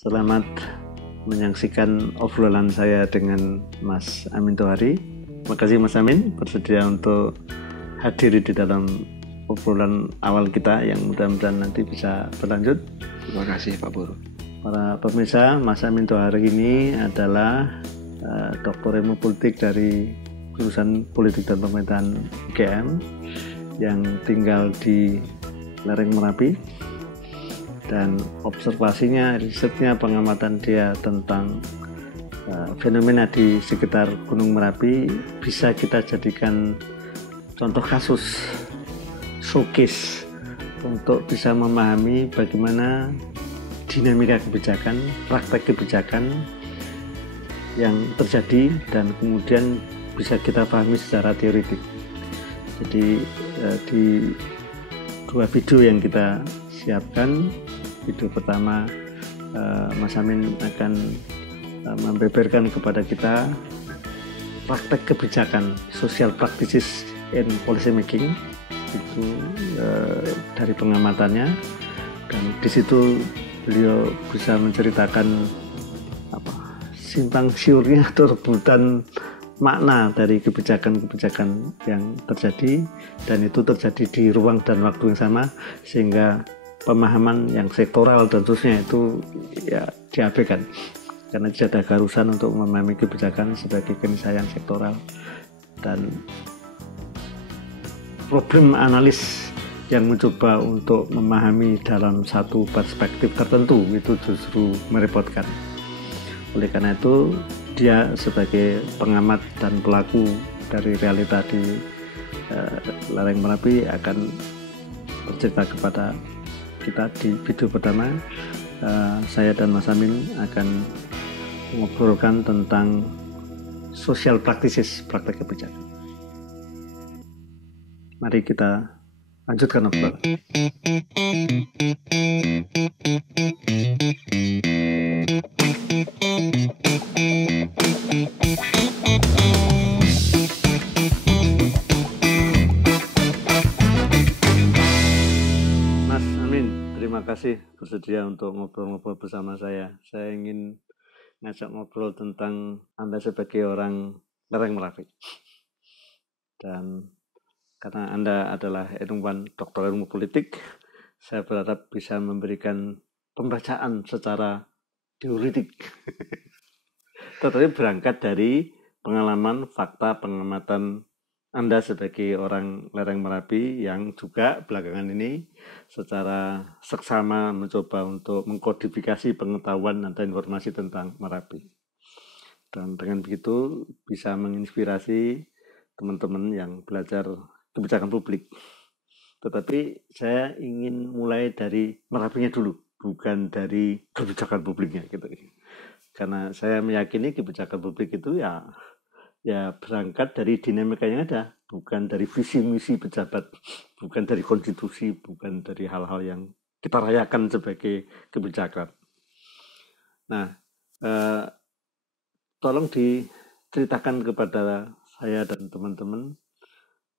Selamat menyaksikan obrolan saya dengan Mas Amin Tohari. Terima kasih Mas Amin bersedia untuk hadir di dalam obrolan awal kita yang mudah-mudahan nanti bisa berlanjut. Terima kasih Pak Pur. Para pemirsa, Mas Amin Tohari ini adalah Doktor Ilmu Politik dari jurusan Politik dan Pemerintahan UGM yang tinggal di lereng Merapi. Dan observasinya, risetnya, pengamatan dia tentang fenomena di sekitar Gunung Merapi bisa kita jadikan contoh kasus, showcase untuk bisa memahami bagaimana dinamika kebijakan, praktek kebijakan yang terjadi dan kemudian bisa kita pahami secara teoritik. Jadi di dua video yang kita siapkan, video pertama Mas Amin akan membeberkan kepada kita praktek kebijakan social practices in policy making itu dari pengamatannya, dan di situ beliau bisa menceritakan simpang siurnya atau rebutan makna dari kebijakan-kebijakan yang terjadi, dan itu terjadi di ruang dan waktu yang sama sehingga pemahaman yang sektoral dan seterusnya itu ya diabaikan karena tidak ada keharusan untuk memahami kebijakan sebagai keniscayaan sektoral. Dan problem analis yang mencoba untuk memahami dalam satu perspektif tertentu itu justru merepotkan. Oleh karena itu dia sebagai pengamat dan pelaku dari realita di lereng Merapi akan bercerita kepada kita di video pertama. Saya dan Mas Amin akan mengobrolkan tentang social practices, praktek kebijakan. Mari kita lanjutkan obrolan. Terima kasih bersedia untuk ngobrol-ngobrol bersama saya. Saya ingin ngajak ngobrol tentang Anda sebagai orang lereng Merapi. Dan karena Anda adalah ilmuwan doktor ilmu politik, saya berharap bisa memberikan pembacaan secara teoritik. Tetapi berangkat dari pengalaman, fakta, pengamatan Anda sebagai orang lereng Merapi yang juga belakangan ini secara seksama mencoba untuk mengkodifikasi pengetahuan dan informasi tentang Merapi. Dan dengan begitu bisa menginspirasi teman-teman yang belajar kebijakan publik. Tetapi saya ingin mulai dari Merapinya dulu, bukan dari kebijakan publiknya gitu. Karena saya meyakini kebijakan publik itu ya berangkat dari dinamika yang ada, bukan dari visi misi pejabat, bukan dari konstitusi, bukan dari hal-hal yang kita rayakan sebagai kebijakan. Nah, tolong diceritakan kepada saya dan teman-teman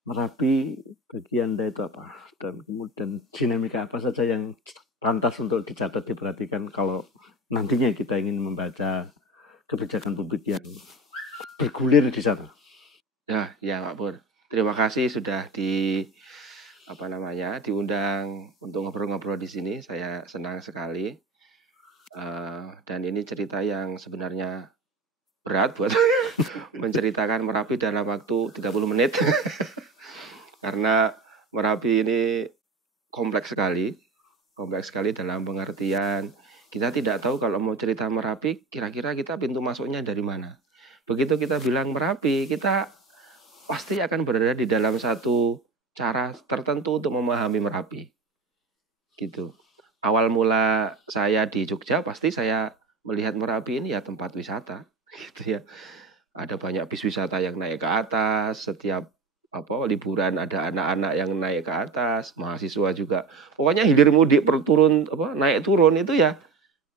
Merapi bagi Anda itu apa, dan kemudian dinamika apa saja yang pantas untuk dicatat, diperhatikan kalau nantinya kita ingin membaca kebijakan publik yang bergulir di sana. Ya Pak Pur. Terima kasih sudah diundang untuk ngobrol-ngobrol di sini. Saya senang sekali. Dan ini cerita yang sebenarnya berat buat menceritakan Merapi dalam waktu 30 menit. Karena Merapi ini kompleks sekali dalam pengertian kita tidak tahu kalau mau cerita Merapi kira-kira kita pintu masuknya dari mana. Begitu kita bilang Merapi, kita pasti akan berada di dalam satu cara tertentu untuk memahami Merapi. Gitu. Awal mula saya di Jogja, pasti saya melihat Merapi ini ya tempat wisata. Gitu ya. Ada banyak bis wisata yang naik ke atas, setiap liburan ada anak-anak yang naik ke atas, mahasiswa juga. Pokoknya hilir mudik naik turun itu ya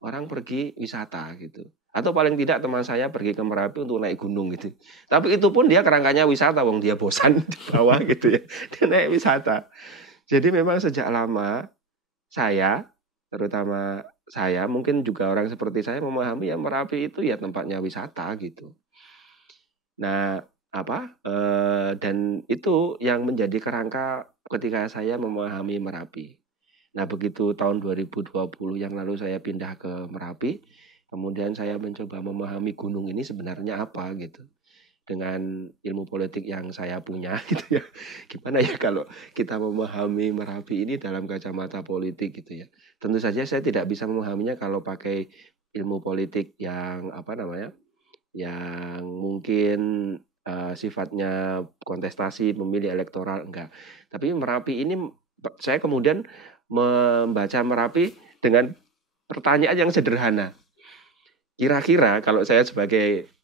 orang pergi wisata gitu. Atau paling tidak teman saya pergi ke Merapi untuk naik gunung gitu. Tapi itu pun dia kerangkanya wisata, wong dia bosan di bawah gitu ya. Dia naik wisata. Jadi memang sejak lama saya, terutama saya, mungkin juga orang seperti saya memahami ya Merapi itu ya tempatnya wisata gitu. Nah, dan itu yang menjadi kerangka ketika saya memahami Merapi. Nah, begitu tahun 2020 yang lalu saya pindah ke Merapi, kemudian saya mencoba memahami gunung ini sebenarnya apa gitu. Dengan ilmu politik yang saya punya gitu ya. Gimana ya kalau kita memahami Merapi ini dalam kacamata politik gitu ya. Tentu saja saya tidak bisa memahaminya kalau pakai ilmu politik yang yang mungkin sifatnya kontestasi pemilih elektoral, enggak. Tapi Merapi ini saya kemudian membaca Merapi dengan pertanyaan yang sederhana. Kira-kira kalau saya sebagai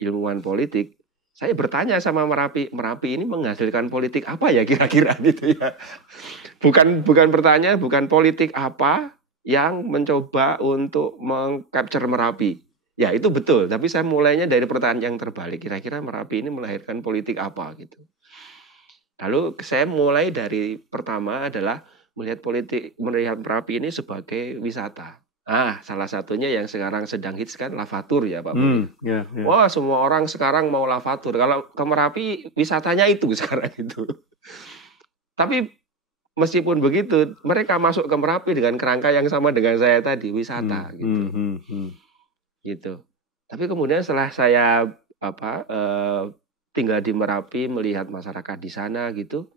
ilmuwan politik, saya bertanya sama Merapi ini menghasilkan politik apa ya kira-kira gitu ya. Bukan politik apa yang mencoba untuk meng-capture Merapi. Ya itu betul, tapi saya mulainya dari pertanyaan yang terbalik. Kira-kira Merapi ini melahirkan politik apa gitu. Lalu saya mulai dari pertama adalah melihat Merapi ini sebagai wisata. Salah satunya yang sekarang sedang hits kan lavatur ya Pak Budi. Yeah. Wah, semua orang sekarang mau lavatur. Kalau ke Merapi wisatanya itu sekarang itu. Tapi meskipun begitu, mereka masuk ke Merapi dengan kerangka yang sama dengan saya tadi, wisata gitu. Gitu. Tapi kemudian setelah saya tinggal di Merapi, melihat masyarakat di sana gitu,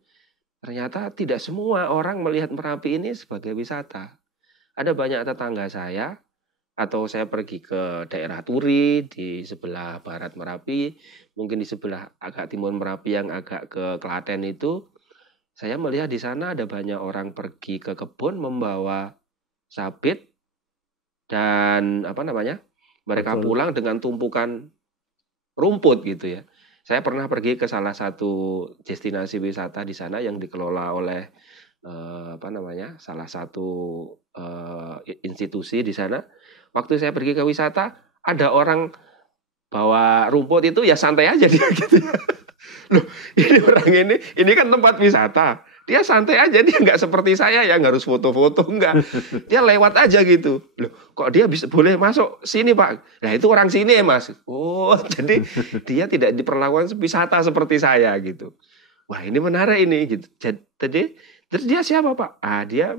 ternyata tidak semua orang melihat Merapi ini sebagai wisata. Ada banyak tetangga saya, atau saya pergi ke daerah Turi di sebelah barat Merapi, mungkin di sebelah agak timur Merapi yang agak ke Klaten itu, saya melihat di sana ada banyak orang pergi ke kebun membawa sabit dan mereka pulang dengan tumpukan rumput gitu ya. Saya pernah pergi ke salah satu destinasi wisata di sana yang dikelola oleh salah satu institusi di sana. Waktu saya pergi ke wisata, ada orang bawa rumput itu ya santai aja dia gitu ya. Loh, ini orang ini kan tempat wisata. Dia santai aja, dia nggak seperti saya yang harus foto-foto, enggak. Dia lewat aja gitu. Loh, kok dia boleh masuk sini, Pak? Nah, itu orang sini ya, Mas. Oh, jadi dia tidak diperlakukan wisata seperti saya gitu. Wah, ini menarik ini gitu. Jadi terus dia siapa, Pak? Dia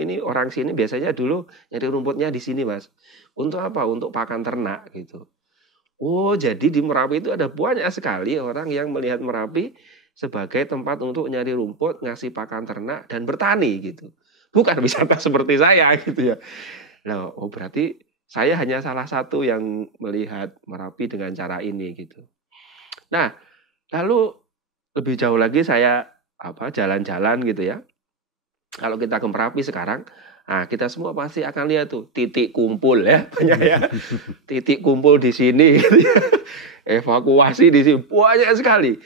ini orang sini biasanya dulu nyari rumputnya di sini, Mas. Untuk apa? Untuk pakan ternak gitu. Oh, jadi di Merapi itu ada banyak sekali orang yang melihat Merapi sebagai tempat untuk nyari rumput, ngasih pakan ternak dan bertani gitu. Bukan wisata seperti saya gitu ya. Nah, berarti saya hanya salah satu yang melihat Merapi dengan cara ini gitu. Nah, lalu lebih jauh lagi saya jalan-jalan gitu ya. Kalau kita ke Merapi sekarang, kita semua pasti akan lihat tuh titik kumpul ya, banyak ya. Titik kumpul di sini gitu ya. Evakuasi di sini banyak sekali.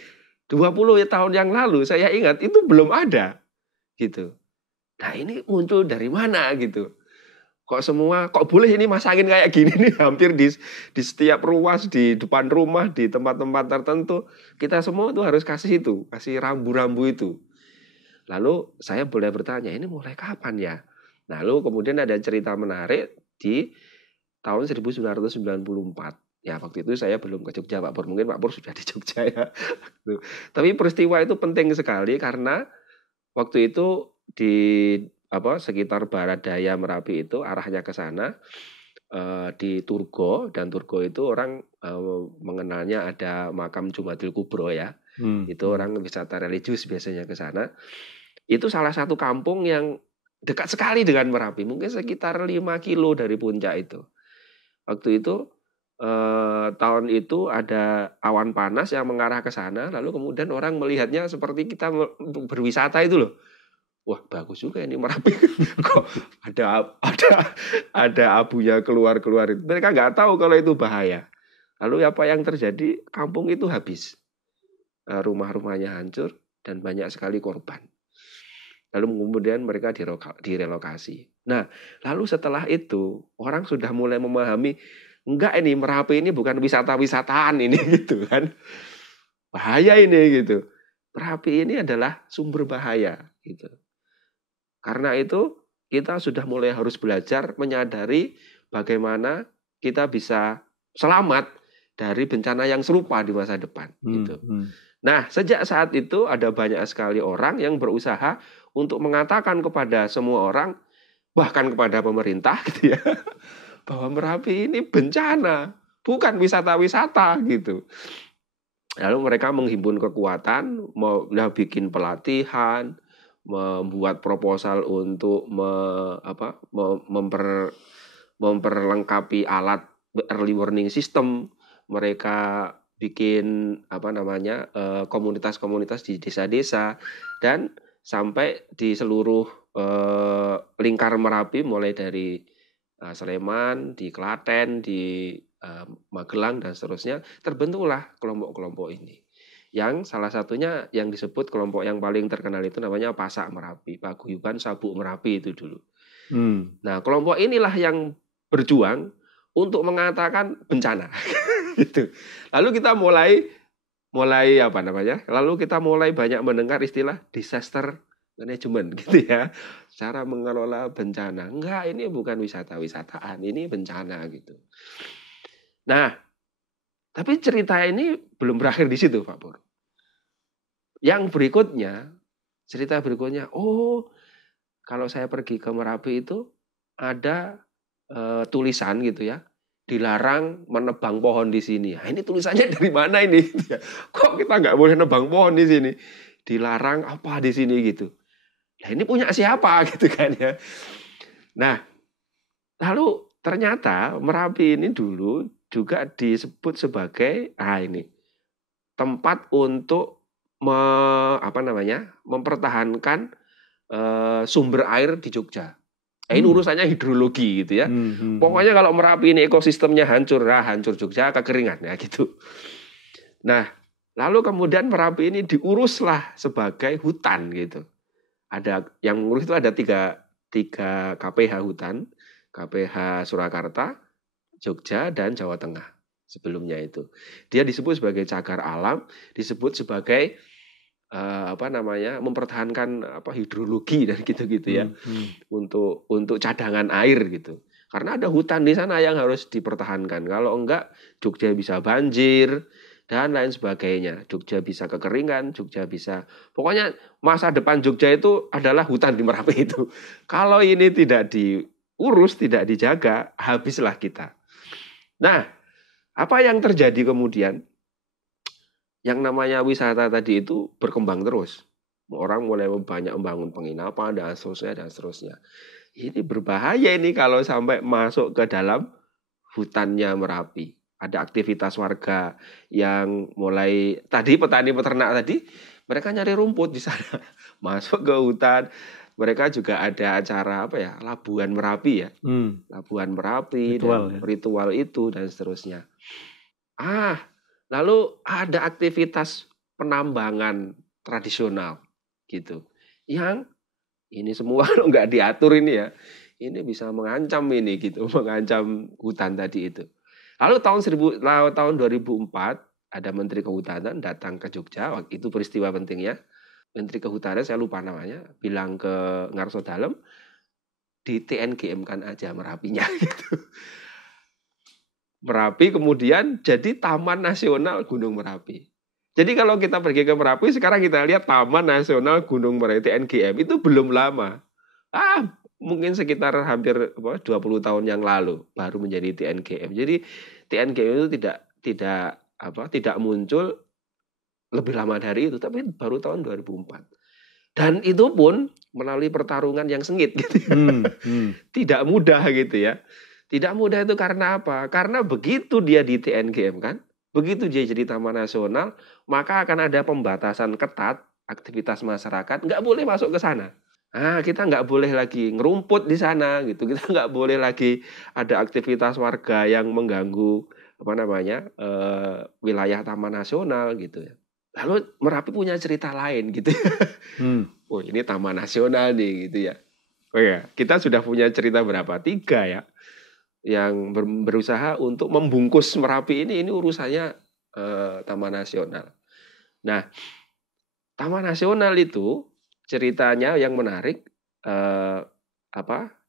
20 tahun yang lalu saya ingat itu belum ada gitu. Nah, ini muncul dari mana gitu. Kok boleh ini masangin kayak gini nih hampir di setiap ruas, di depan rumah, di tempat-tempat tertentu. Kita semua tuh harus kasih rambu-rambu itu. Lalu saya boleh bertanya, ini mulai kapan ya? Lalu kemudian ada cerita menarik di tahun 1994. Ya, waktu itu saya belum ke Jogja, Pak Pur. Mungkin Pak Pur sudah di Jogja ya. Tapi peristiwa itu penting sekali karena waktu itu di sekitar barat daya Merapi itu arahnya ke sana di Turgo, dan Turgo itu orang mengenalnya ada makam Jumadil Kubro ya. Itu orang wisata religius biasanya ke sana. Itu salah satu kampung yang dekat sekali dengan Merapi, mungkin sekitar 5 kilo dari puncak itu. Waktu itu tahun itu ada awan panas yang mengarah ke sana, lalu kemudian orang melihatnya seperti kita berwisata itu loh. Wah, bagus juga ini Merapi. Kok ada abunya keluar. Mereka nggak tahu kalau itu bahaya. Lalu apa yang terjadi? Kampung itu habis. Rumah-rumahnya hancur dan banyak sekali korban. Lalu kemudian mereka direlokasi. Nah, lalu setelah itu orang sudah mulai memahami, enggak, ini Merapi ini bukan wisata-wisataan ini gitu kan. Bahaya ini gitu. Merapi ini adalah sumber bahaya gitu. Karena itu kita sudah mulai harus belajar menyadari bagaimana kita bisa selamat dari bencana yang serupa di masa depan. Gitu. Nah, sejak saat itu ada banyak sekali orang yang berusaha untuk mengatakan kepada semua orang, bahkan kepada pemerintah gitu ya, bahwa Merapi ini bencana, bukan wisata-wisata gitu. Lalu mereka menghimpun kekuatan, mau bikin pelatihan, membuat proposal untuk memperlengkapi alat early warning system. Mereka bikin komunitas-komunitas di desa-desa dan sampai di seluruh lingkar Merapi, mulai dari Sleman, di Klaten, di Magelang dan seterusnya, terbentuklah kelompok-kelompok ini. Yang salah satunya yang disebut kelompok yang paling terkenal itu namanya Pasak Merapi, Paguyuban Sabuk Merapi itu dulu. Nah, kelompok inilah yang berjuang untuk mengatakan bencana. Gitu. Lalu kita mulai Lalu kita mulai banyak mendengar istilah disaster management gitu ya. Cara mengelola bencana. Enggak, ini bukan wisata-wisataan, ini bencana gitu. Nah, tapi cerita ini belum berakhir di situ, Pak Pur. Yang berikutnya, cerita berikutnya, kalau saya pergi ke Merapi itu ada tulisan gitu ya, dilarang menebang pohon di sini. Nah, ini tulisannya dari mana ini? Kok kita nggak boleh nebang pohon di sini? Dilarang apa di sini gitu? Nah, ini punya siapa gitu kan ya? Nah, lalu ternyata Merapi ini dulu juga disebut sebagai tempat untuk mempertahankan sumber air di Jogja. Ini urusannya hidrologi gitu ya. Pokoknya kalau Merapi ini ekosistemnya hancur Jogja kekeringan ya gitu. Nah, lalu kemudian Merapi ini diuruslah sebagai hutan gitu. Ada yang ngurus itu ada tiga KPH hutan, KPH Surakarta, Jogja dan Jawa Tengah. Sebelumnya itu dia disebut sebagai cagar alam, disebut sebagai mempertahankan hidrologi dan gitu-gitu ya, untuk cadangan air gitu. Karena ada hutan di sana yang harus dipertahankan. Kalau enggak, Jogja bisa banjir dan lain sebagainya. Jogja bisa kekeringan, Jogja bisa, pokoknya masa depan Jogja itu adalah hutan di Merapi itu. Kalau ini tidak diurus, tidak dijaga, habislah kita. Nah, apa yang terjadi kemudian? Yang namanya wisata tadi itu berkembang terus. Orang mulai banyak membangun penginapan dan seterusnya. Ini berbahaya ini kalau sampai masuk ke dalam hutannya Merapi. Ada aktivitas warga yang mulai tadi petani peternak tadi, mereka nyari rumput di sana. Masuk ke hutan. Mereka juga ada acara Labuhan Merapi ya. Labuhan Merapi, ritual itu dan seterusnya. Lalu ada aktivitas penambangan tradisional gitu. Yang ini semua kalau nggak diatur ini ya, ini bisa mengancam ini gitu, mengancam hutan tadi itu. Lalu tahun 2004 ada Menteri Kehutanan datang ke Jogja, itu peristiwa pentingnya. Menteri Kehutanan saya lupa namanya, bilang ke Ngarso Dalem, di TNGM kan aja Merapinya gitu. Merapi kemudian jadi Taman Nasional Gunung Merapi. Jadi kalau kita pergi ke Merapi, sekarang kita lihat Taman Nasional Gunung Merapi TNGM itu belum lama. Mungkin sekitar hampir 20 tahun yang lalu baru menjadi TNGM. Jadi TNGM itu tidak muncul lebih lama dari itu, tapi baru tahun 2004. Dan itu pun melalui pertarungan yang sengit gitu ya. Tidak mudah gitu ya. Tidak mudah itu karena apa? Karena begitu dia di TNGM kan, begitu dia jadi Taman Nasional, maka akan ada pembatasan ketat aktivitas masyarakat, nggak boleh masuk ke sana. Kita nggak boleh lagi ngerumput di sana gitu. Kita nggak boleh lagi ada aktivitas warga yang mengganggu wilayah Taman Nasional gitu ya. Lalu Merapi punya cerita lain gitu. Ini Taman Nasional nih gitu ya. Kita sudah punya cerita berapa? 3 ya. Yang berusaha untuk membungkus Merapi ini urusannya Taman Nasional. Nah, Taman Nasional itu ceritanya yang menarik,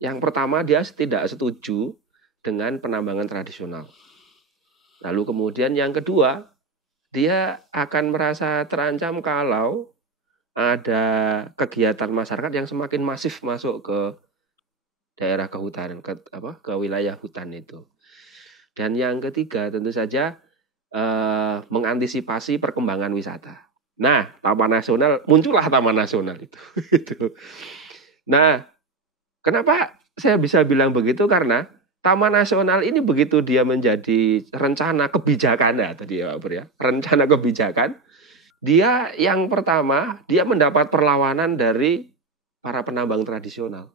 Yang pertama dia tidak setuju dengan penambangan tradisional. Lalu kemudian yang kedua, dia akan merasa terancam kalau ada kegiatan masyarakat yang semakin masif masuk ke daerah kehutanan, ke wilayah hutan itu. Dan yang ketiga tentu saja mengantisipasi perkembangan wisata. Nah, muncullah Taman Nasional itu. Nah, kenapa saya bisa bilang begitu? Karena Taman Nasional ini begitu dia menjadi rencana kebijakan rencana kebijakan, dia yang pertama dia mendapat perlawanan dari para penambang tradisional.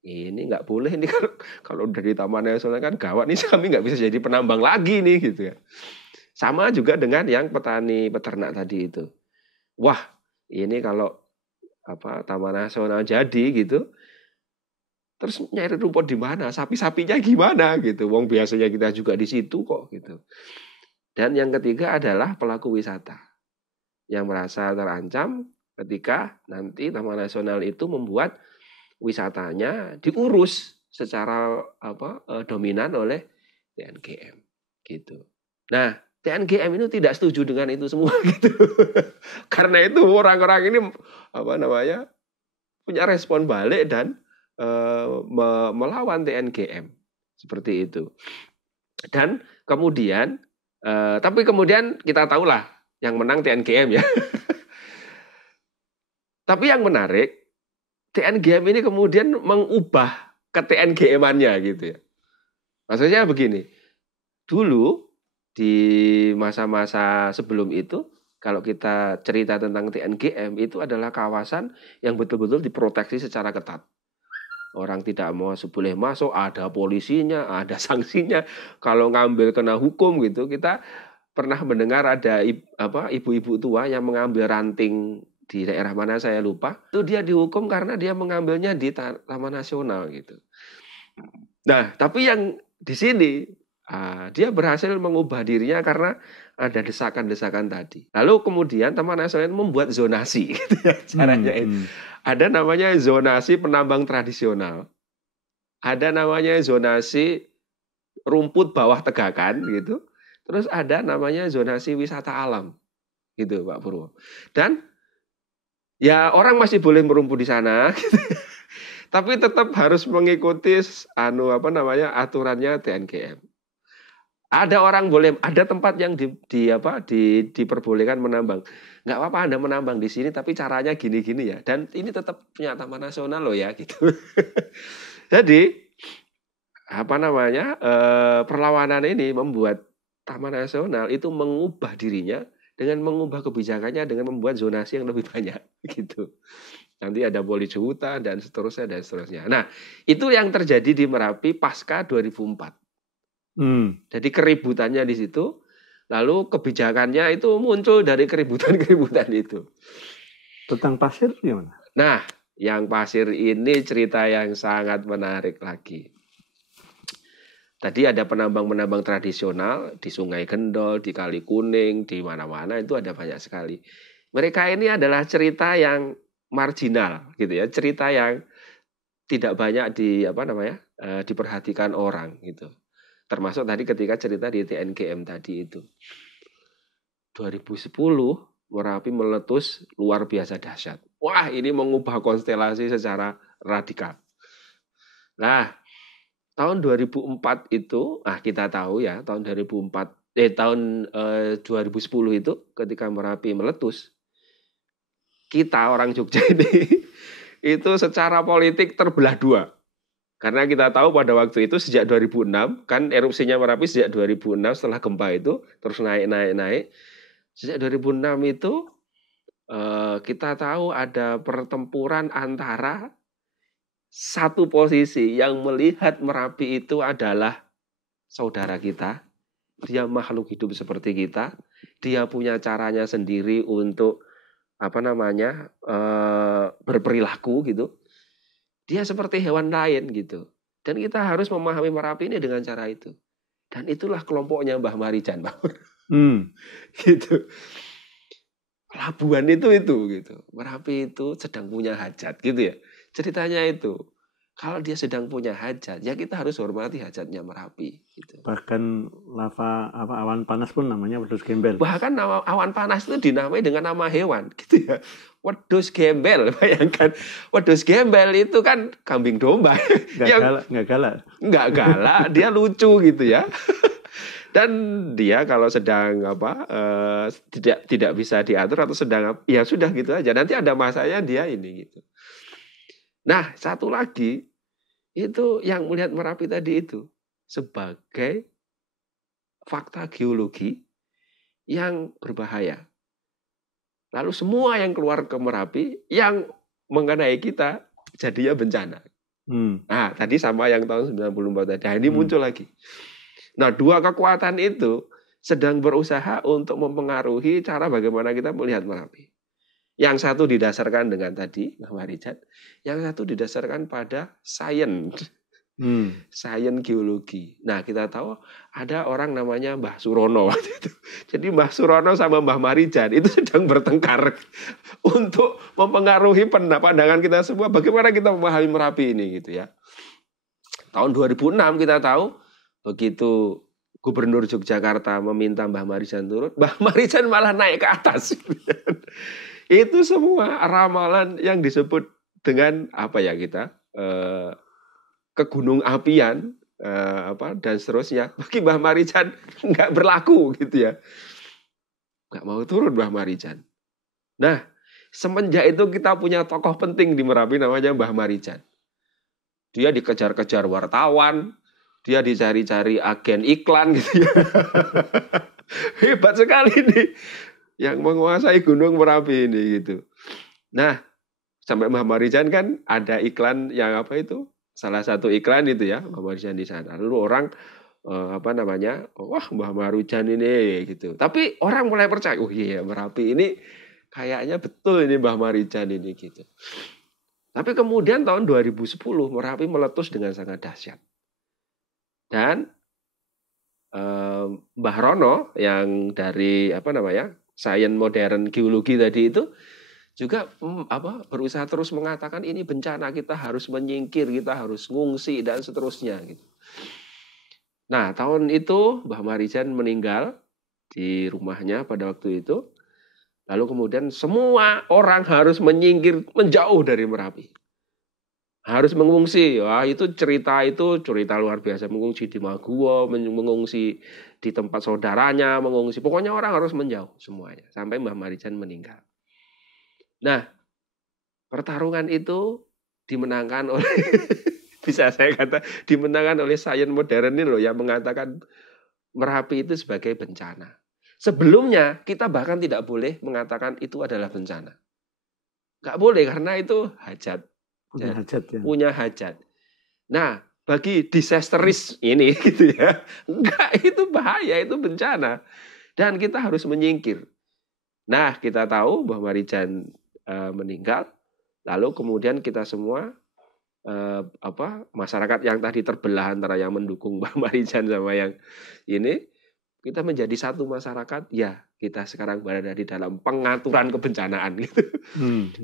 Ini nggak boleh nih kalau dari Taman Nasional kan gawat nih, kami nggak bisa jadi penambang lagi nih gitu ya. Sama juga dengan yang petani peternak tadi itu. Wah, ini kalau Taman Nasional jadi gitu, terus nyari rumput di mana? Sapi-sapinya gimana gitu? Wong biasanya kita juga di situ kok gitu. Dan yang ketiga adalah pelaku wisata yang merasa terancam ketika nanti Taman Nasional itu membuat wisatanya diurus secara dominan oleh TNGM gitu. Nah, TNGM itu tidak setuju dengan itu semua gitu. Karena itu orang-orang ini punya respon balik dan melawan TNGM seperti itu. Dan kemudian tapi kemudian kita tahulah yang menang TNGM ya. Tapi yang menarik, TNGM ini kemudian mengubah ke TNGM-annya gitu ya. Maksudnya begini, dulu di masa-masa sebelum itu, kalau kita cerita tentang TNGM, itu adalah kawasan yang betul-betul diproteksi secara ketat. Orang tidak mau boleh masuk, ada polisinya, ada sanksinya. Kalau ngambil kena hukum gitu. Kita pernah mendengar ada ibu-ibu tua yang mengambil ranting di daerah mana saya lupa. Itu dia dihukum karena dia mengambilnya di Taman Nasional gitu. Nah, tapi yang di sini dia berhasil mengubah dirinya karena ada desakan-desakan tadi. Lalu kemudian Taman Nasional membuat zonasi gitu ya, caranya itu. Ada namanya zonasi penambang tradisional. Ada namanya zonasi rumput bawah tegakan gitu. Terus ada namanya zonasi wisata alam. Gitu Pak Purwo. Dan ya orang masih boleh merumput di sana gitu. Tapi tetap harus mengikuti aturannya TNGM. Ada orang boleh, ada tempat yang diperbolehkan menambang. Nggak apa-apa Anda menambang di sini, tapi caranya gini-gini ya. Dan ini tetap punya Taman Nasional loh ya, gitu. Jadi perlawanan ini membuat Taman Nasional itu mengubah dirinya dengan mengubah kebijakannya dengan membuat zonasi yang lebih banyak, gitu. Nanti ada polisi hutan dan seterusnya. Nah, itu yang terjadi di Merapi pasca 2004. Jadi keributannya di situ, lalu kebijakannya itu muncul dari keributan itu. Tentang pasir gimana? Nah, yang pasir ini cerita yang sangat menarik lagi. Tadi ada penambang-penambang tradisional di Sungai Gendol, di Kali Kuning, di mana-mana itu ada banyak sekali. Mereka ini adalah cerita yang marginal, gitu ya, cerita yang tidak banyak diperhatikan orang, gitu. Termasuk tadi ketika cerita di TNGM tadi itu. 2010 Merapi meletus luar biasa dahsyat. Wah, ini mengubah konstelasi secara radikal. Nah, tahun 2004 itu, kita tahu ya, tahun 2010 itu ketika Merapi meletus, kita orang Jogja ini itu secara politik terbelah dua. Karena kita tahu pada waktu itu sejak 2006, kan erupsinya Merapi sejak 2006 setelah gempa itu, terus naik. Sejak 2006 itu kita tahu ada pertempuran antara satu posisi yang melihat Merapi itu adalah saudara kita, dia makhluk hidup seperti kita, dia punya caranya sendiri untuk berperilaku gitu. Dia seperti hewan lain gitu. Dan kita harus memahami Merapi ini dengan cara itu. Dan itulah kelompoknya Mbah Marijan, Pak. Gitu. Labuan itu gitu. Merapi itu sedang punya hajat gitu ya. Ceritanya itu. Kalau dia sedang punya hajat, ya kita harus hormati hajatnya Merapi. Gitu. Bahkan awan panas pun namanya wedhus gembel. Bahkan awan panas itu dinamai dengan nama hewan, gitu ya. Wedhus gembel, bayangkan. Wedhus gembel itu kan kambing domba. Nggak galak, dia lucu gitu ya. Dan dia kalau sedang tidak bisa diatur atau sedang ya sudah gitu aja. Nanti ada masanya dia ini gitu. Nah, satu lagi itu yang melihat Merapi tadi itu sebagai fakta geologi yang berbahaya. Lalu semua yang keluar ke Merapi yang mengenai kita jadinya bencana. Nah, tadi sama yang tahun 94 tadi. Nah, ini muncul lagi. Nah, dua kekuatan itu sedang berusaha untuk mempengaruhi cara bagaimana kita melihat Merapi. Yang satu didasarkan dengan tadi, Mbah Marijan. Yang satu didasarkan pada sains. Sains geologi. Nah, kita tahu ada orang namanya Mbah Surono waktu itu. Jadi Mbah Surono sama Mbah Marijan itu sedang bertengkar untuk mempengaruhi pandangan kita semua. Bagaimana kita memahami Merapi ini gitu ya. Tahun 2006 kita tahu, begitu Gubernur Yogyakarta meminta Mbah Marijan turun, Mbah Marijan malah naik ke atas. Itu semua ramalan yang disebut dengan apa ya kita kegunung apian dan seterusnya. Bagi Mbah Marijan nggak berlaku gitu ya, nggak mau turun Mbah Marijan. Nah, semenjak itu kita punya tokoh penting di Merapi namanya Mbah Marijan. Dia dikejar-kejar wartawan, dia dicari-cari agen iklan gitu ya. Hebat sekali nih yang menguasai Gunung Merapi ini gitu. Nah, sampai Mbah Marijan kan ada iklan yang apa itu? Salah satu iklan itu ya, Mbah Marijan di sana. Lalu orang wah Mbah Marijan ini gitu. Tapi orang mulai percaya, oh iya Merapi ini kayaknya betul ini Mbah Marijan ini gitu. Tapi kemudian tahun 2010 Merapi meletus dengan sangat dahsyat. Dan Mbah Rono yang dari sains modern geologi tadi itu juga berusaha terus mengatakan ini bencana, kita harus menyingkir, kita harus ngungsi dan seterusnya gitu. Nah, tahun itu Mbah Marijan meninggal di rumahnya pada waktu itu. Lalu kemudian semua orang harus menyingkir, menjauh dari Merapi. Harus mengungsi. Wah, itu cerita luar biasa. Mengungsi di Maguwo, mengungsi di tempat saudaranya, mengungsi. Pokoknya orang harus menjauh semuanya. Sampai Mbah Marijan meninggal. Nah, pertarungan itu dimenangkan oleh, bisa saya kata, dimenangkan oleh sains modern ini loh, yang mengatakan Merapi itu sebagai bencana. Sebelumnya, kita bahkan tidak boleh mengatakan itu adalah bencana. Nggak boleh, karena itu hajat. Punya hajat. Nah, bagi disasteris ini gitu ya, enggak, itu bahaya, itu bencana. Dan kita harus menyingkir. Nah, kita tahu bahwa Marijan meninggal, lalu kemudian kita semua masyarakat yang tadi terbelah antara yang mendukung Mbah Marijan sama yang ini, kita menjadi satu masyarakat, ya kita sekarang berada di dalam pengaturan kebencanaan gitu.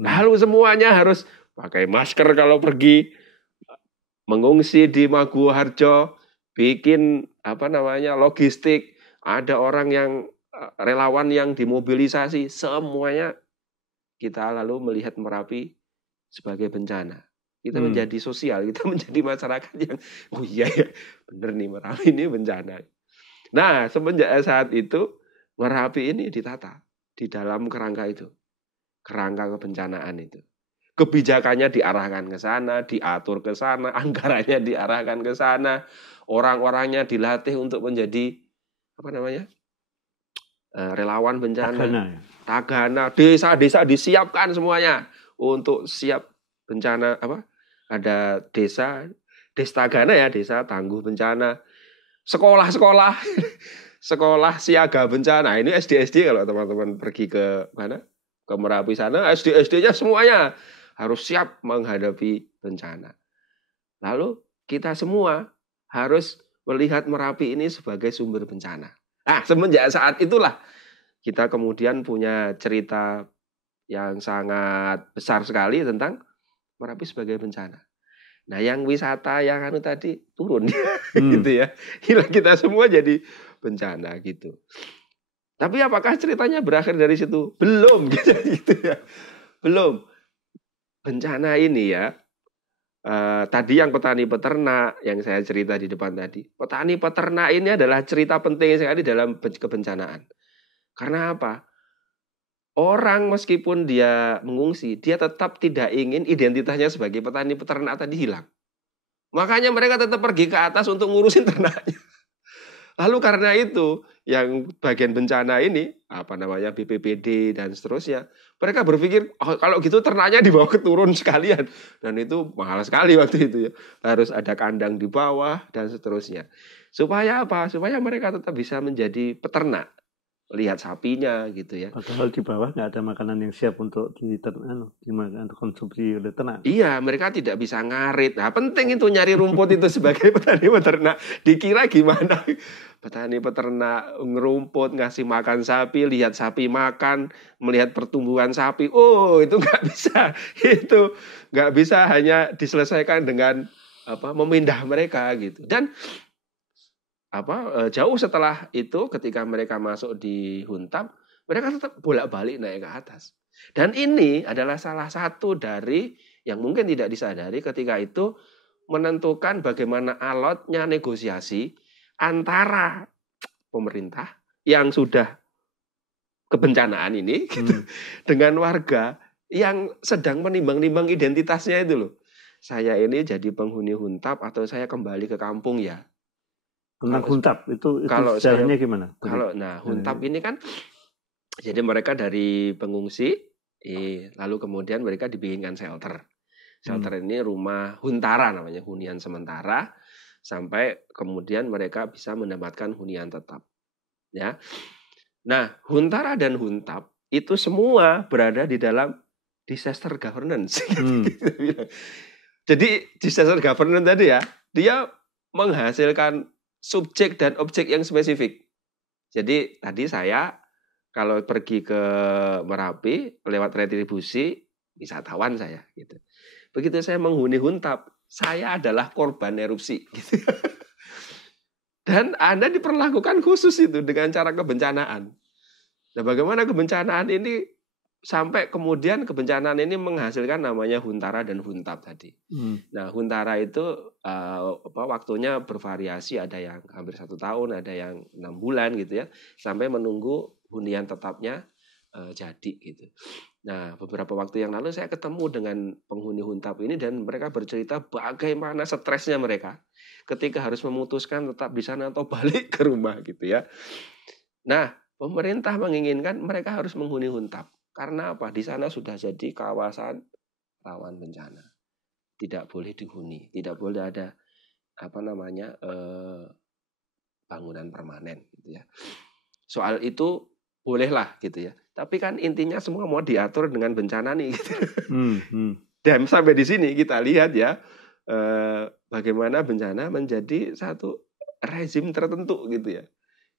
Lalu semuanya harus pakai masker kalau pergi, mengungsi di Maguwo Harjo, bikin logistik, ada orang yang relawan yang dimobilisasi, semuanya kita lalu melihat Merapi sebagai bencana. Kita menjadi sosial, kita menjadi masyarakat yang oh iya ya, bener nih Merapi ini bencana. Nah, semenjak saat itu Merapi ini ditata di dalam kerangka itu. Kerangka kebencanaan itu. Kebijakannya diarahkan ke sana, diatur ke sana, anggarannya diarahkan ke sana, orang-orangnya dilatih untuk menjadi relawan bencana. Tagana, desa-desa disiapkan semuanya untuk siap bencana Ada desa Tagana ya, desa tangguh bencana. Sekolah siaga bencana. Ini SD kalau teman-teman pergi ke mana? Ke Merapi sana, SD-nya semuanya harus siap menghadapi bencana. Lalu kita semua harus melihat Merapi ini sebagai sumber bencana. Nah, semenjak saat itulah kita kemudian punya cerita yang sangat besar sekali tentang Merapi sebagai bencana. Nah, yang wisata yang tadi turun gitu ya. Hilang, kita semua jadi bencana gitu. Tapi apakah ceritanya berakhir dari situ? Belum gitu ya. Belum. Bencana ini ya. Tadi yang petani peternak yang saya cerita di depan tadi. Petani peternak ini adalah cerita penting sekali dalam kebencanaan. Karena apa? Orang meskipun dia mengungsi, dia tetap tidak ingin identitasnya sebagai petani peternak tadi hilang. Makanya mereka tetap pergi ke atas untuk ngurusin ternaknya. Lalu karena itu, yang bagian bencana ini, BPBD dan seterusnya, mereka berpikir, oh, kalau gitu ternaknya dibawa ke turun sekalian. Dan itu mahal sekali waktu itu ya. Harus ada kandang di bawah dan seterusnya. Supaya apa? Supaya mereka tetap bisa menjadi peternak. Lihat sapinya gitu ya. Padahal di bawah nggak ada makanan yang siap untuk dimakan konsumsi oleh ternak. Iya, mereka tidak bisa ngarit. Nah, penting itu nyari rumput itu sebagai petani peternak. Dikira gimana? Petani peternak ngerumput, ngasih makan sapi, lihat sapi makan, melihat pertumbuhan sapi. Oh, itu nggak bisa. Itu nggak bisa hanya diselesaikan dengan memindah mereka gitu. Dan jauh setelah itu ketika mereka masuk di Huntap, mereka tetap bolak-balik naik ke atas. Dan ini adalah salah satu dari yang mungkin tidak disadari ketika itu menentukan bagaimana alotnya negosiasi antara pemerintah yang sudah kebencanaan ini gitu, dengan warga yang sedang menimbang-nimbang identitasnya itu loh. Saya ini jadi penghuni Huntap atau saya kembali ke kampung ya. Tentang Huntap itu sejarahnya gimana? Huntap ini kan jadi mereka dari pengungsi, lalu kemudian mereka dibikinkan shelter. Shelter ini rumah huntara namanya, hunian sementara, sampai kemudian mereka bisa mendapatkan hunian tetap. Ya. Nah, huntara dan Huntap itu semua berada di dalam disaster governance. Jadi disaster governance tadi ya, dia menghasilkan subjek dan objek yang spesifik. Jadi tadi saya kalau pergi ke Merapi lewat retribusi wisatawan saya gitu. Begitu saya menghuni Huntap, saya adalah korban erupsi gitu. Dan Anda diperlakukan khusus itu dengan cara kebencanaan. Nah, bagaimana kebencanaan ini sampai kemudian kebencanaan ini menghasilkan namanya Huntara dan Huntap tadi. Nah, Huntara itu waktunya bervariasi, ada yang hampir 1 tahun, ada yang 6 bulan gitu ya, sampai menunggu hunian tetapnya jadi gitu. Nah, beberapa waktu yang lalu saya ketemu dengan penghuni Huntap ini dan mereka bercerita bagaimana stresnya mereka ketika harus memutuskan tetap di sana atau balik ke rumah gitu ya. Nah, pemerintah menginginkan mereka harus menghuni Huntap. Karena apa? Di sana sudah jadi kawasan rawan bencana. Tidak boleh dihuni, tidak boleh ada bangunan permanen gitu ya. Soal itu bolehlah gitu ya. Tapi kan intinya semua mau diatur dengan bencana nih gitu. Dan sampai di sini kita lihat ya bagaimana bencana menjadi satu rezim tertentu gitu ya.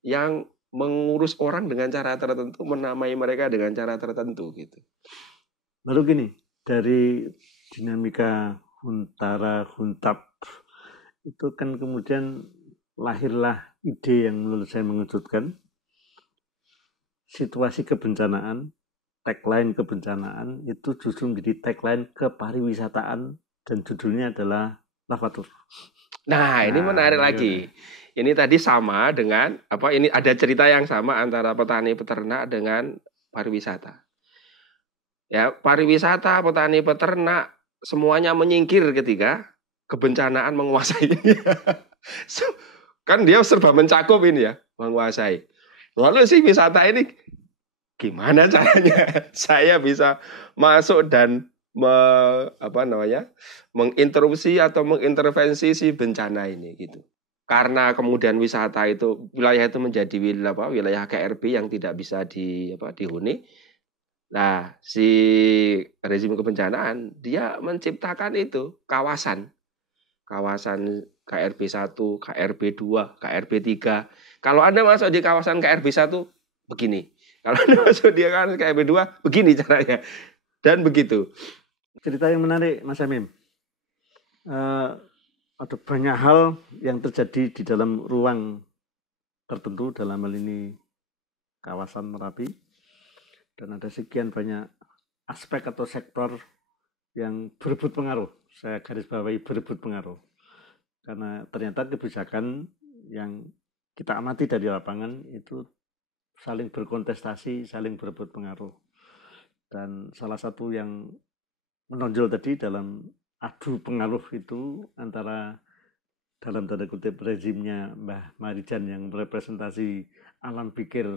Yang mengurus orang dengan cara tertentu, menamai mereka dengan cara tertentu gitu. Lalu gini, dari dinamika Huntara Huntap itu kan kemudian lahirlah ide yang menurut saya mengejutkan. Situasi kebencanaan, tagline kebencanaan itu justru menjadi tagline kepariwisataan dan judulnya adalah Lavatur. Nah, ini menarik lagi. Ini tadi sama dengan ini ada cerita yang sama antara petani peternak dengan pariwisata. Ya, pariwisata, petani peternak semuanya menyingkir ketika kebencanaan menguasai. Kan dia serba mencakup ini ya, menguasai. Lalu si wisata ini gimana caranya saya bisa masuk dan menginterupsi atau mengintervensi si bencana ini gitu. Karena kemudian wisata itu wilayah itu menjadi wilayah KRB yang tidak bisa dihuni. Nah, si rezim kebencanaan dia menciptakan itu kawasan KRB 1, KRB 2, KRB 3. Kalau Anda masuk di kawasan KRB 1 begini. Kalau Anda masuk di kawasan KRB 2 begini caranya. Dan begitu. Cerita yang menarik Mas Amim. ada banyak hal yang terjadi di dalam ruang tertentu, dalam hal ini kawasan Merapi, dan ada sekian banyak aspek atau sektor yang berebut pengaruh. Saya garis bawahi berebut pengaruh, karena ternyata kebijakan yang kita amati dari lapangan itu saling berkontestasi, saling berebut pengaruh. Dan salah satu yang menonjol tadi dalam adu pengaruh itu antara, dalam tanda kutip, rezimnya Mbah Marijan yang merepresentasi alam pikir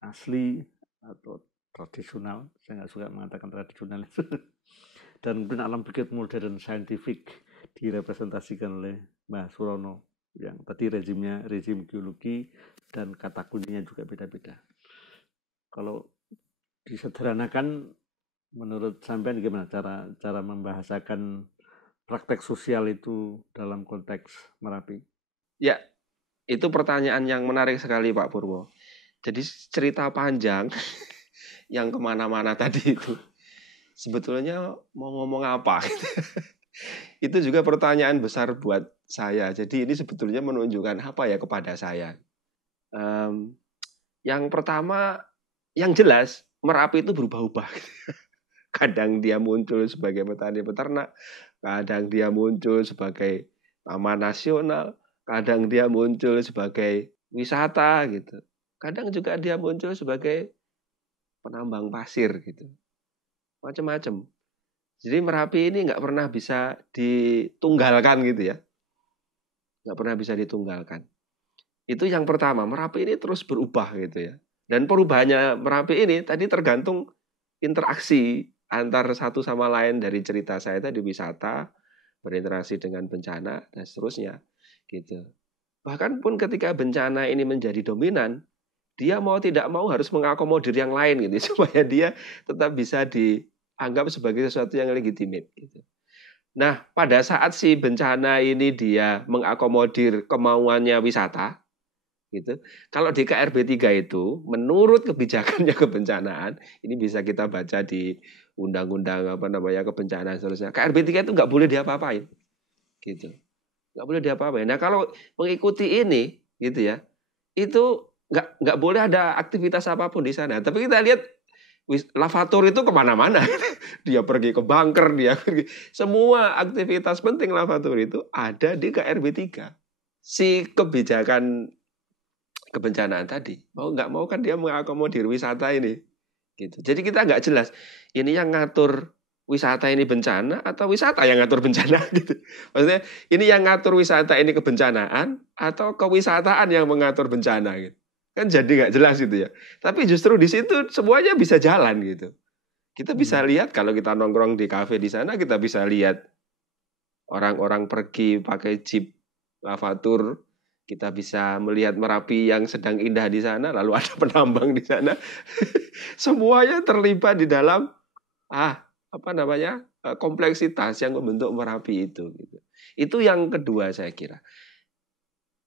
asli atau tradisional, saya nggak suka mengatakan tradisional itu, dan mungkin alam pikir modern scientific direpresentasikan oleh Mbah Surono yang tadi rezimnya rezim geologi dan kata kuncinya juga beda-beda. Kalau disederhanakan, menurut sampean gimana cara membahasakan praktek sosial itu dalam konteks Merapi? Ya, itu pertanyaan yang menarik sekali Pak Purwo. Jadi cerita panjang yang kemana-mana tadi itu sebetulnya mau ngomong apa? Itu juga pertanyaan besar buat saya. Jadi ini sebetulnya menunjukkan apa ya kepada saya. Yang pertama, yang jelas Merapi itu berubah-ubah. Kadang dia muncul sebagai petani peternak, kadang dia muncul sebagai taman nasional, kadang dia muncul sebagai wisata gitu. Kadang juga dia muncul sebagai penambang pasir gitu. Macam-macam. Jadi Merapi ini nggak pernah bisa ditunggalkan gitu ya. Nggak pernah bisa ditunggalkan. Itu yang pertama, Merapi ini terus berubah gitu ya. Dan perubahannya Merapi ini tadi tergantung interaksi antar satu sama lain dari cerita saya tadi, wisata, berinteraksi dengan bencana, dan seterusnya. Gitu. Bahkan pun ketika bencana ini menjadi dominan, dia mau tidak mau harus mengakomodir yang lain gitu, supaya dia tetap bisa dianggap sebagai sesuatu yang legitimate. Gitu. Nah, pada saat si bencana ini dia mengakomodir kemauannya wisata, gitu. Kalau di KRB 3 itu, menurut kebijakannya kebencanaan, ini bisa kita baca di undang-undang kebencanaan seterusnya. KRB 3 itu nggak boleh diapa-apain, gitu. Nggak boleh diapa-apain. Nah, kalau mengikuti ini, gitu ya, itu nggak boleh ada aktivitas apapun di sana. Tapi kita lihat lavatur itu kemana-mana. Dia pergi ke bunker, dia pergi. Semua aktivitas penting lavatur itu ada di KRB 3. Si kebijakan kebencanaan tadi, mau nggak mau kan dia mengakomodir wisata ini, gitu. Jadi kita nggak jelas ini yang ngatur wisata ini bencana atau wisata yang ngatur bencana, gitu. Maksudnya ini yang ngatur wisata ini kebencanaan atau kewisataan yang mengatur bencana, gitu. Kan jadi nggak jelas gitu ya. Tapi justru di situ semuanya bisa jalan gitu. Kita bisa lihat kalau kita nongkrong di kafe di sana, kita bisa lihat orang-orang pergi pakai jeep lavatur. Kita bisa melihat Merapi yang sedang indah di sana, lalu ada penambang di sana. Semuanya terlibat di dalam kompleksitas yang membentuk Merapi itu. Gitu. Itu yang kedua saya kira.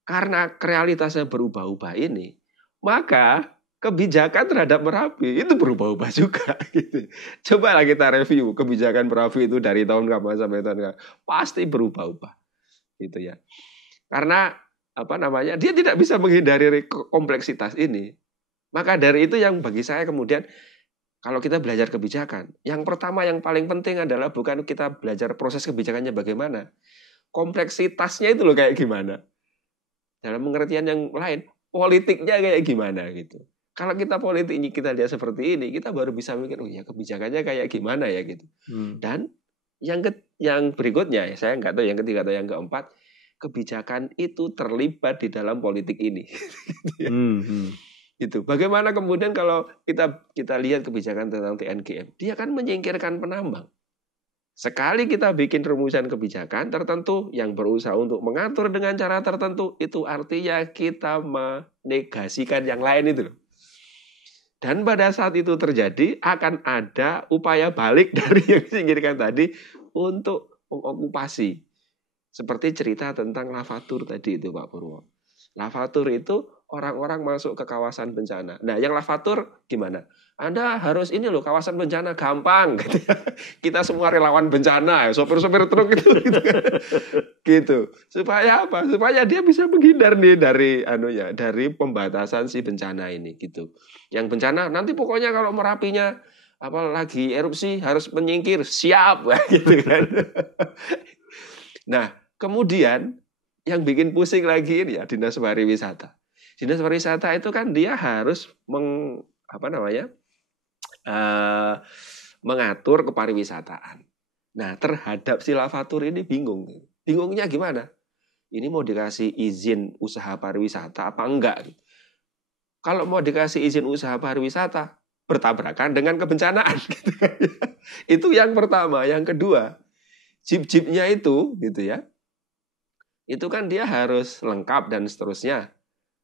Karena realitasnya berubah-ubah ini, maka kebijakan terhadap Merapi itu berubah-ubah juga. Gitu. Cobalah kita review kebijakan Merapi itu dari tahun kapan sampai tahun kapan. Pasti berubah-ubah. Gitu ya. Karena dia tidak bisa menghindari kompleksitas ini. Maka dari itu yang bagi saya kemudian kalau kita belajar kebijakan, yang pertama yang paling penting adalah bukan kita belajar proses kebijakannya bagaimana, kompleksitasnya itu loh kayak gimana. Dalam pengertian yang lain, politiknya kayak gimana gitu. Kalau kita politik ini kita lihat seperti ini, kita baru bisa mikir, oh ya kebijakannya kayak gimana ya gitu. Dan yang berikutnya, saya nggak tahu yang ketiga atau yang keempat, kebijakan itu terlibat di dalam politik ini. Gitu. Bagaimana kemudian kalau kita lihat kebijakan tentang TNGM, dia kan menyingkirkan penambang. Sekali kita bikin rumusan kebijakan tertentu yang berusaha untuk mengatur dengan cara tertentu, itu artinya kita menegasikan yang lain itu. Dan pada saat itu terjadi, akan ada upaya balik dari yang disingkirkan tadi untuk mengokupasi. Seperti cerita tentang lavatur tadi itu Pak Purwo. Lavatur itu orang-orang masuk ke kawasan bencana. Nah, yang lavatur gimana? Anda harus ini loh, kawasan bencana gampang gitu ya. Kita semua relawan bencana, sopir-sopir truk itu gitu. Gitu. Supaya apa? Supaya dia bisa menghindar nih dari pembatasan si bencana ini gitu. Yang bencana nanti pokoknya kalau Merapinya apalagi erupsi harus menyingkir, siap gitu kan. Nah, kemudian yang bikin pusing lagi ini ya Dinas Pariwisata. Dinas Pariwisata itu kan dia harus mengatur kepariwisataan. Nah, terhadap si lavatur ini bingung. Bingungnya gimana? Ini mau dikasih izin usaha pariwisata apa enggak? Kalau mau dikasih izin usaha pariwisata, bertabrakan dengan kebencanaan. Itu yang pertama. Yang kedua, jeep-jeepnya itu, gitu ya, itu kan dia harus lengkap dan seterusnya.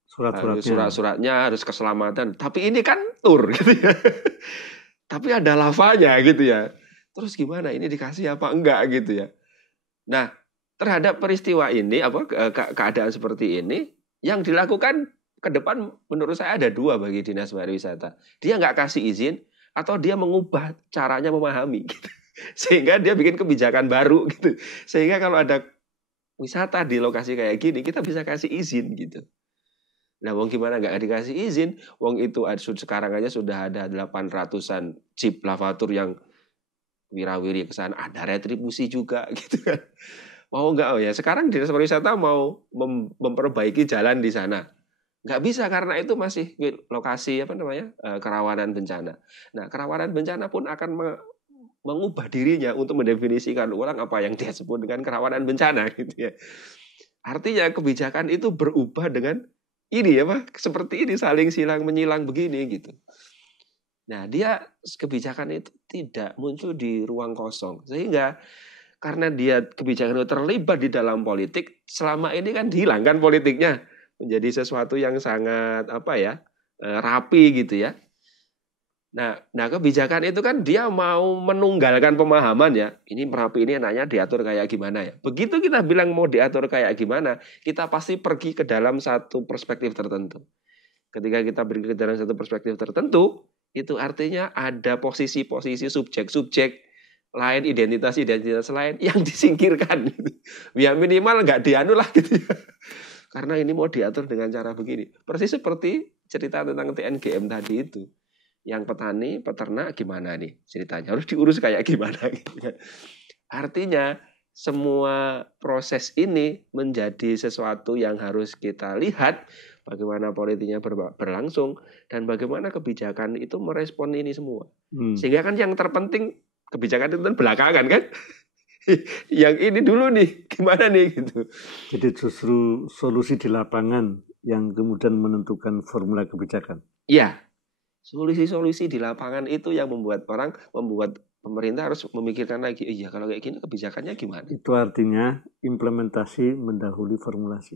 Surat-suratnya harus keselamatan. Tapi ini kan tur, gitu ya. Tapi ada lavanya, gitu ya. Terus gimana? Ini dikasih apa enggak, gitu ya. Nah, terhadap peristiwa ini, keadaan seperti ini, yang dilakukan ke depan menurut saya ada dua bagi Dinas Pariwisata. Dia nggak kasih izin atau dia mengubah caranya memahami, gitu. Sehingga dia bikin kebijakan baru, gitu. Sehingga kalau ada wisata di lokasi kayak gini, kita bisa kasih izin, gitu. Nah, wong gimana nggak dikasih izin? Wong itu sekarang aja sudah ada 800-an jeep lavatur yang wirawiri ke sana, ada retribusi juga, gitu kan. Mau nggak? Oh ya, sekarang Dinas Pariwisata mau memperbaiki jalan di sana. Nggak bisa karena itu masih lokasi kerawanan bencana. Nah, kerawanan bencana pun akan mengubah dirinya untuk mendefinisikan ulang apa yang dia sebut dengan kerawanan bencana, gitu ya. Artinya kebijakan itu berubah dengan ini seperti ini, saling silang menyilang begini, gitu. Nah, kebijakan itu tidak muncul di ruang kosong, sehingga karena dia kebijakan itu terlibat di dalam politik, selama ini kan dihilangkan politiknya menjadi sesuatu yang sangat rapi, gitu ya. Nah, kebijakan itu kan dia mau menunggalkan pemahaman ya. Ini Merapi ini enaknya diatur kayak gimana ya. Begitu kita bilang mau diatur kayak gimana, kita pasti pergi ke dalam satu perspektif tertentu. Ketika kita pergi ke dalam satu perspektif tertentu, itu artinya ada posisi-posisi subjek-subjek lain, identitas-identitas lain yang disingkirkan. Gitu. Ya minimal nggak dianu lah gitu ya. Karena ini mau diatur dengan cara begini. Persis seperti cerita tentang TNGM tadi itu. Yang petani, peternak gimana nih ceritanya? Harus diurus kayak gimana? Gitu. Artinya semua proses ini menjadi sesuatu yang harus kita lihat bagaimana politiknya berlangsung dan bagaimana kebijakan itu merespon ini semua. Sehingga kan yang terpenting kebijakan itu belakangan kan? Yang ini dulu nih, gimana nih gitu. Jadi justru solusi di lapangan yang kemudian menentukan formula kebijakan. Iya. Solusi-solusi di lapangan itu yang membuat pemerintah harus memikirkan lagi, iya kalau kayak gini kebijakannya gimana? Itu artinya implementasi mendahului formulasi.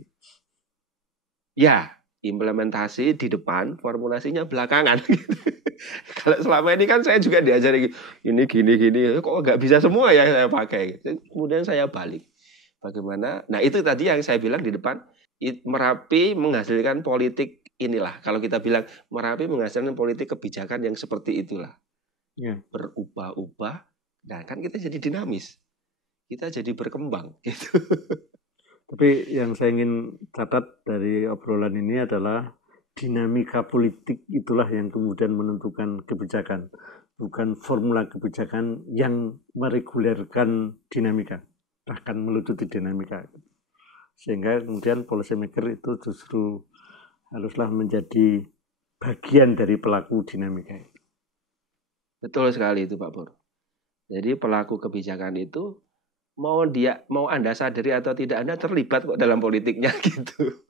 Ya, implementasi di depan, formulasinya belakangan. Kalau selama ini kan saya juga diajari ini gini, kok nggak bisa semua ya saya pakai. Kemudian saya balik. Bagaimana? Nah itu tadi yang saya bilang di depan, Merapi menghasilkan politik inilah. Kalau kita bilang Merapi menghasilkan politik kebijakan yang seperti itulah. Ya. Berubah-ubah. Nah kan kita jadi dinamis. Kita jadi berkembang gitu. Tapi yang saya ingin catat dari obrolan ini adalah dinamika politik itulah yang kemudian menentukan kebijakan. Bukan formula kebijakan yang meregulerkan dinamika. Bahkan melucuti dinamika. Sehingga kemudian policy maker itu justru haruslah menjadi bagian dari pelaku dinamika. Betul sekali itu Pak Pur. Jadi pelaku kebijakan itu mau Anda sadari atau tidak, Anda terlibat kok dalam politiknya gitu.